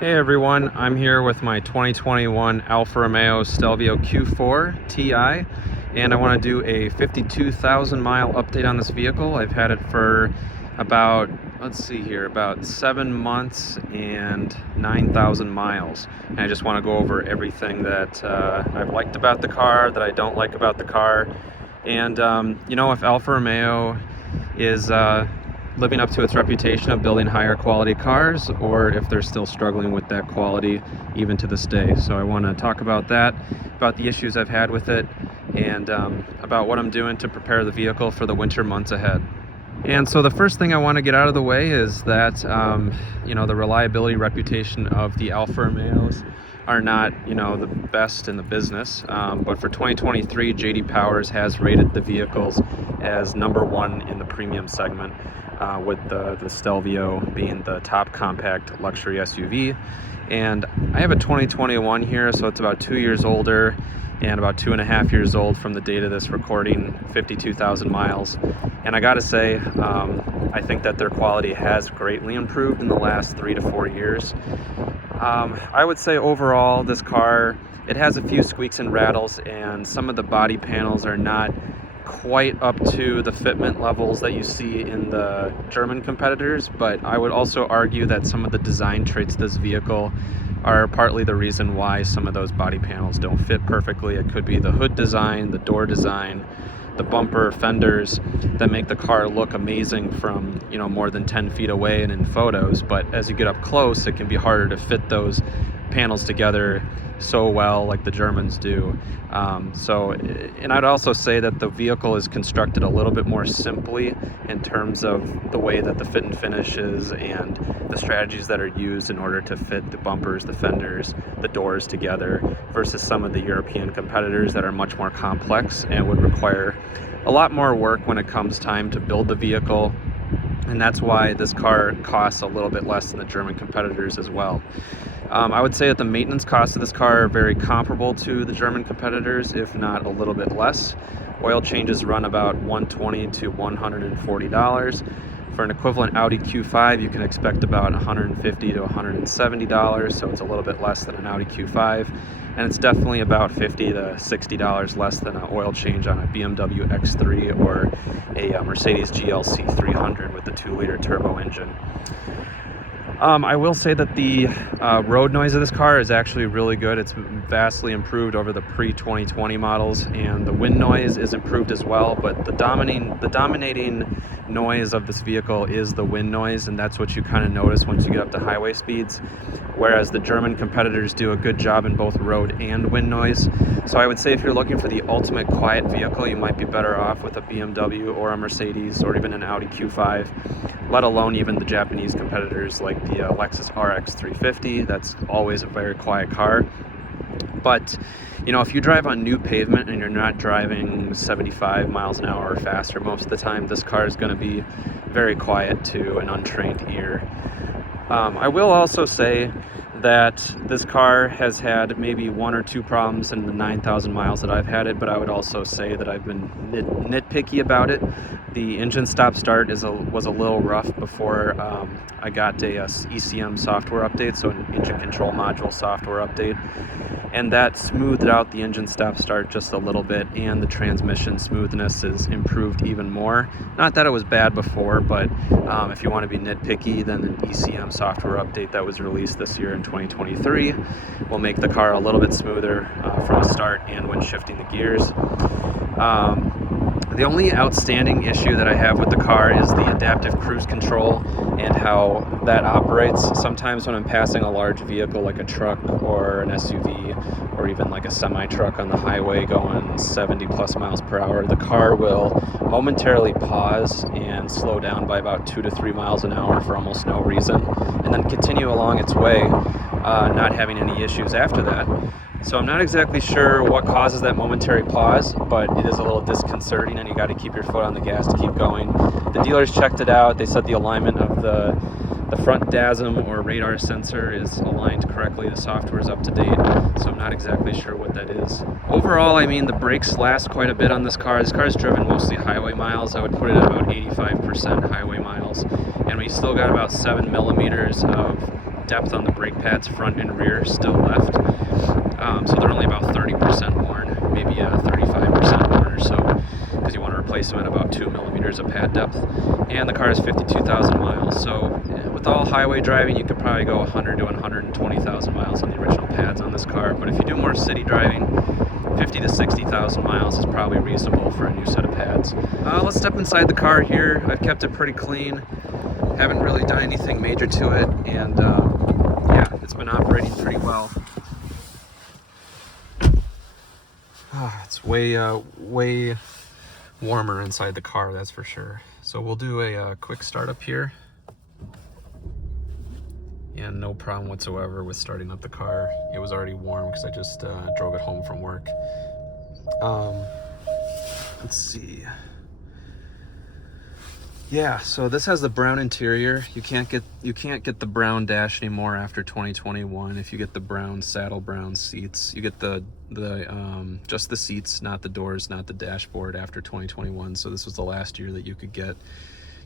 Hey everyone, I'm here with my 2021 Alfa Romeo Stelvio Q4 Ti, and I want to do a 52,000 mile update on this vehicle. I've had it for about, about 7 months and 9,000 miles. And I just want to go over everything that I've liked about the car, that I don't like about the car. And, if Alfa Romeo is living up to its reputation of building higher quality cars, or if they're still struggling with that quality even to this day. So I want to talk about that, about the issues I've had with it, and about what I'm doing to prepare the vehicle for the winter months ahead. And so the first thing I want to get out of the way is that, the reliability reputation of the Alfa Romeos are not, the best in the business. But for 2023, J.D. Powers has rated the vehicles as #1 in the premium segment, with the Stelvio being the top compact luxury SUV. And I have a 2021 here, so it's about 2 years older and about 2.5 years old from the date of this recording, 52,000 miles. And I gotta say, I think that their quality has greatly improved in the last 3 to 4 years. I would say overall, this car, it has a few squeaks and rattles, and some of the body panels are not quite up to the fitment levels that you see in the German competitors, but I would also argue that some of the design traits of this vehicle are partly the reason why some of those body panels don't fit perfectly. It could be the hood design, the door design, the bumper, fenders that make the car look amazing from more than 10 feet away and in photos, but as you get up close, it can be harder to fit those panels together so well like the Germans do. And I'd also say that the vehicle is constructed a little bit more simply in terms of the way that the fit and finish is and the strategies that are used in order to fit the bumpers, the fenders, the doors together, versus some of the European competitors that are much more complex and would require a lot more work when it comes time to build the vehicle. And that's why this car costs a little bit less than the German competitors as well. I would say that the maintenance costs of this car are very comparable to the German competitors, if not a little bit less. Oil changes run about $120 to $140. For an equivalent Audi Q5, you can expect about $150 to $170, so it's a little bit less than an Audi Q5. And it's definitely about $50 to $60 less than an oil change on a BMW X3 or a Mercedes GLC 300 with the 2-liter turbo engine. I will say that the road noise of this car is actually really good. It's vastly improved over the pre-2020 models, and the wind noise is improved as well, but the dominating noise of this vehicle is the wind noise, and that's what you kind of notice once you get up to highway speeds, whereas the German competitors do a good job in both road and wind noise. So I would say if you're looking for the ultimate quiet vehicle, you might be better off with a BMW or a Mercedes or even an Audi Q5, let alone even the Japanese competitors like the Lexus RX 350. That's always a very quiet car. But if you drive on new pavement and you're not driving 75 miles an hour or faster most of the time, this car is going to be very quiet to an untrained ear. I will also say that this car has had maybe 1 or 2 problems in the 9,000 miles that I've had it, but I would also say that I've been nitpicky about it. The engine stop-start was a little rough before I got a ECM software update, so an engine control module software update, and that smoothed out the engine stop-start just a little bit, and the transmission smoothness is improved even more. Not that it was bad before, but if you want to be nitpicky, then the ECM software update that was released this year in 2023 will make the car a little bit smoother from the start and when shifting the gears. The only outstanding issue that I have with the car is the adaptive cruise control and how that operates. Sometimes when I'm passing a large vehicle like a truck or an SUV or even like a semi-truck on the highway going 70 plus miles per hour, the car will momentarily pause and slow down by about 2 to 3 miles an hour for almost no reason, and then continue along its way, not having any issues after that. So I'm not exactly sure what causes that momentary pause, but it is a little disconcerting, and you got to keep your foot on the gas to keep going. The dealers checked it out. They said the alignment of the front DASM or radar sensor is aligned correctly. The software is up to date, so I'm not exactly sure what that is. Overall, the brakes last quite a bit on this car. This car is driven mostly highway miles. I would put it at about 85% highway miles, and we still got about 7 millimeters of depth on the brake pads front and rear still left. So they're only about 30% worn, maybe 35% worn or so, because you want to replace them at about 2 millimeters of pad depth. And the car is 52,000 miles, so with all highway driving, you could probably go 100 to 120,000 miles on the original pads on this car. But if you do more city driving, 50 to 60,000 miles is probably reasonable for a new set of pads. Let's step inside the car here. I've kept it pretty clean. Haven't really done anything major to it, and yeah, it's been operating pretty well. It's way warmer inside the car, that's for sure. So we'll do a quick startup here. And no problem whatsoever with starting up the car. It was already warm because I just drove it home from work. Let's see. Yeah, so this has the brown interior. You can't get the brown dash anymore after 2021. If you get the brown saddle brown seats, you get the just the seats, not the doors, not the dashboard after 2021. So this was the last year that you could get,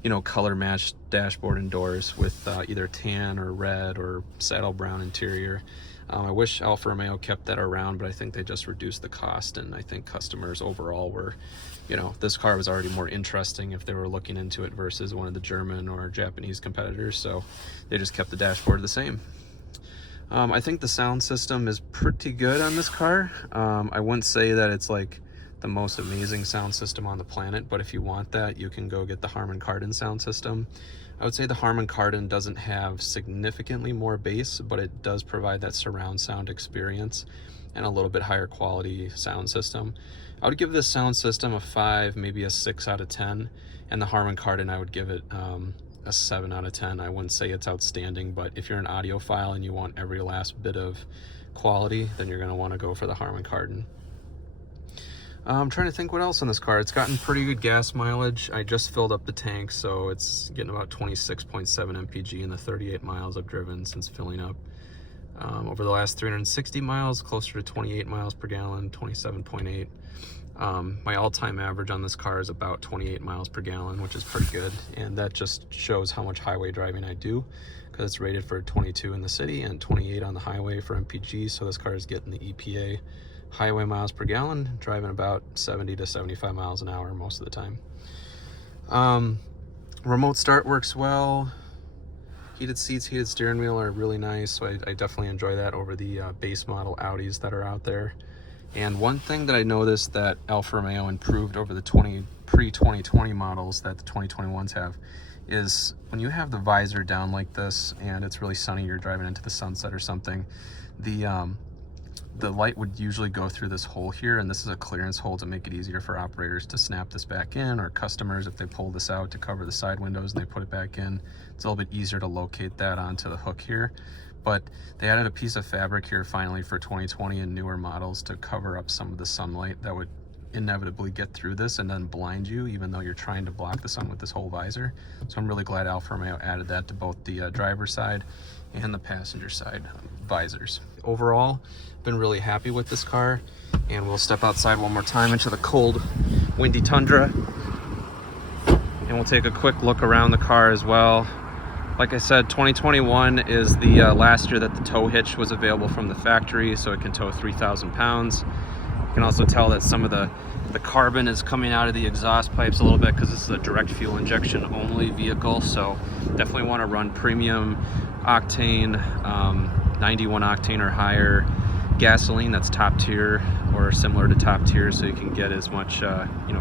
you know, color matched dashboard and doors with either tan or red or saddle brown interior. I wish Alfa Romeo kept that around, but I think they just reduced the cost, and I think customers overall were, you know, this car was already more interesting if they were looking into it versus one of the German or Japanese competitors, so they just kept the dashboard the same. I think the sound system is pretty good on this car. I wouldn't say that it's like the most amazing sound system on the planet, but if you want that, you can go get the Harman Kardon sound system. I would say the Harman Kardon doesn't have significantly more bass, but it does provide that surround sound experience and a little bit higher quality sound system. I would give this sound system a 5, maybe a 6 out of 10, and the Harman Kardon I would give it a 7 out of 10. I wouldn't say it's outstanding, but if you're an audiophile and you want every last bit of quality, then you're going to want to go for the Harman Kardon. I'm trying to think what else in this car. It's gotten pretty good gas mileage. I just filled up the tank, so it's getting about 26.7 mpg in the 38 miles I've driven since filling up. Over the last 360 miles, closer to 28 miles per gallon, 27.8. My all-time average on this car is about 28 miles per gallon, which is pretty good, and that just shows how much highway driving I do, because it's rated for 22 in the city and 28 on the highway for MPG, so this car is getting the EPA highway miles per gallon, driving about 70 to 75 miles an hour most of the time. Remote start works well. Heated seats, heated steering wheel are really nice, so I definitely enjoy that over the base model Audis that are out there. And one thing that I noticed that Alfa Romeo improved over the pre-2020 models that the 2021s have is when you have the visor down like this and it's really sunny, you're driving into the sunset or something, the light would usually go through this hole here, and this is a clearance hole to make it easier for operators to snap this back in, or customers if they pull this out to cover the side windows and they put it back in. It's a little bit easier to locate that onto the hook here. But they added a piece of fabric here finally for 2020 and newer models to cover up some of the sunlight that would inevitably get through this and then blind you, even though you're trying to block the sun with this whole visor. So I'm really glad Alfa Romeo added that to both the driver's side and the passenger side visors. Overall, been really happy with this car, and we'll step outside one more time into the cold, windy tundra, and we'll take a quick look around the car as well. Like I said, 2021 is the last year that the tow hitch was available from the factory, so it can tow 3,000 pounds. You can also tell that some of the carbon is coming out of the exhaust pipes a little bit because this is a direct fuel injection only vehicle, so definitely want to run premium octane, 91 octane or higher gasoline that's top tier or similar to top tier, so you can get as much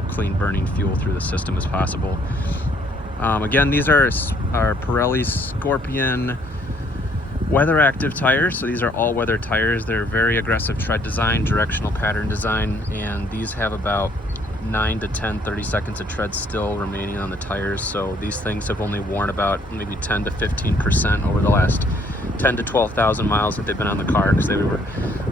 clean burning fuel through the system as possible. Again, these are Pirelli Scorpion weather active tires, so these are all weather tires. They're very aggressive tread design, directional pattern design, and these have about 9 to 10 30 seconds of tread still remaining on the tires, so these things have only worn about maybe 10 to 15% over the last 10 to 12,000 miles that they've been on the car, because they were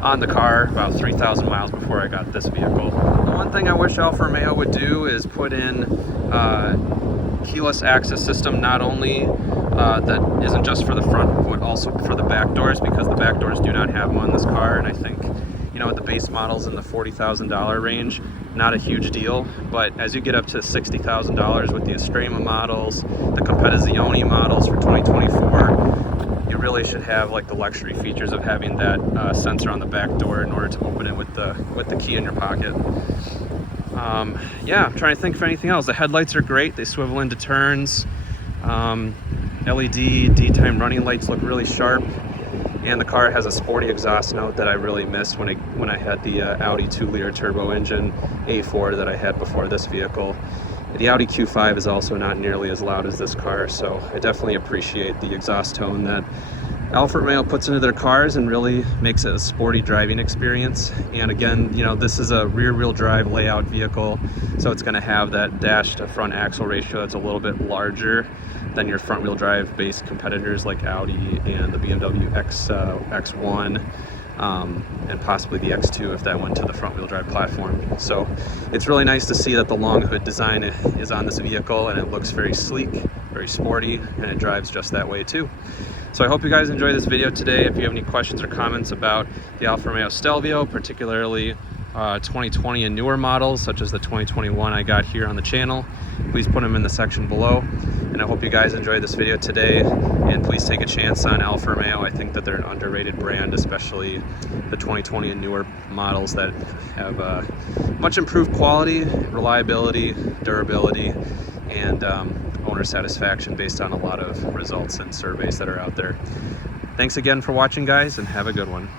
on the car about 3,000 miles before I got this vehicle. The one thing I wish Alfa Romeo would do is put in keyless access system, not only that isn't just for the front but also for the back doors, because the back doors do not have them on this car, and I think, you know, with the base models in the $40,000 range, not a huge deal, but as you get up to $60,000 with the Estrema models, the Competizione models for 2024, you really should have like the luxury features of having that sensor on the back door in order to open it with the key in your pocket. Yeah, I'm trying to think of anything else. The headlights are great. They swivel into turns. LED daytime running lights look really sharp, and the car has a sporty exhaust note that I really missed when I had the Audi 2-liter turbo engine A4 that I had before this vehicle. The Audi Q5 is also not nearly as loud as this car, so I definitely appreciate the exhaust tone that Alfa Romeo puts into their cars and really makes it a sporty driving experience. And again, you know, this is a rear-wheel drive layout vehicle, so it's going to have that dash to front axle ratio that's a little bit larger than your front-wheel drive based competitors like Audi and the BMW X1, and possibly the X2 if that went to the front-wheel drive platform. So it's really nice to see that the long hood design is on this vehicle, and it looks very sleek, very sporty, and it drives just that way too. So I hope you guys enjoy this video today. If you have any questions or comments about the Alfa Romeo Stelvio, particularly 2020 and newer models, such as the 2021 I got here on the channel, please put them in the section below. And I hope you guys enjoyed this video today, and please take a chance on Alfa Romeo. I think that they're an underrated brand, especially the 2020 and newer models that have much improved quality, reliability, durability, and owner satisfaction based on a lot of results and surveys that are out there. Thanks again for watching, guys, and have a good one.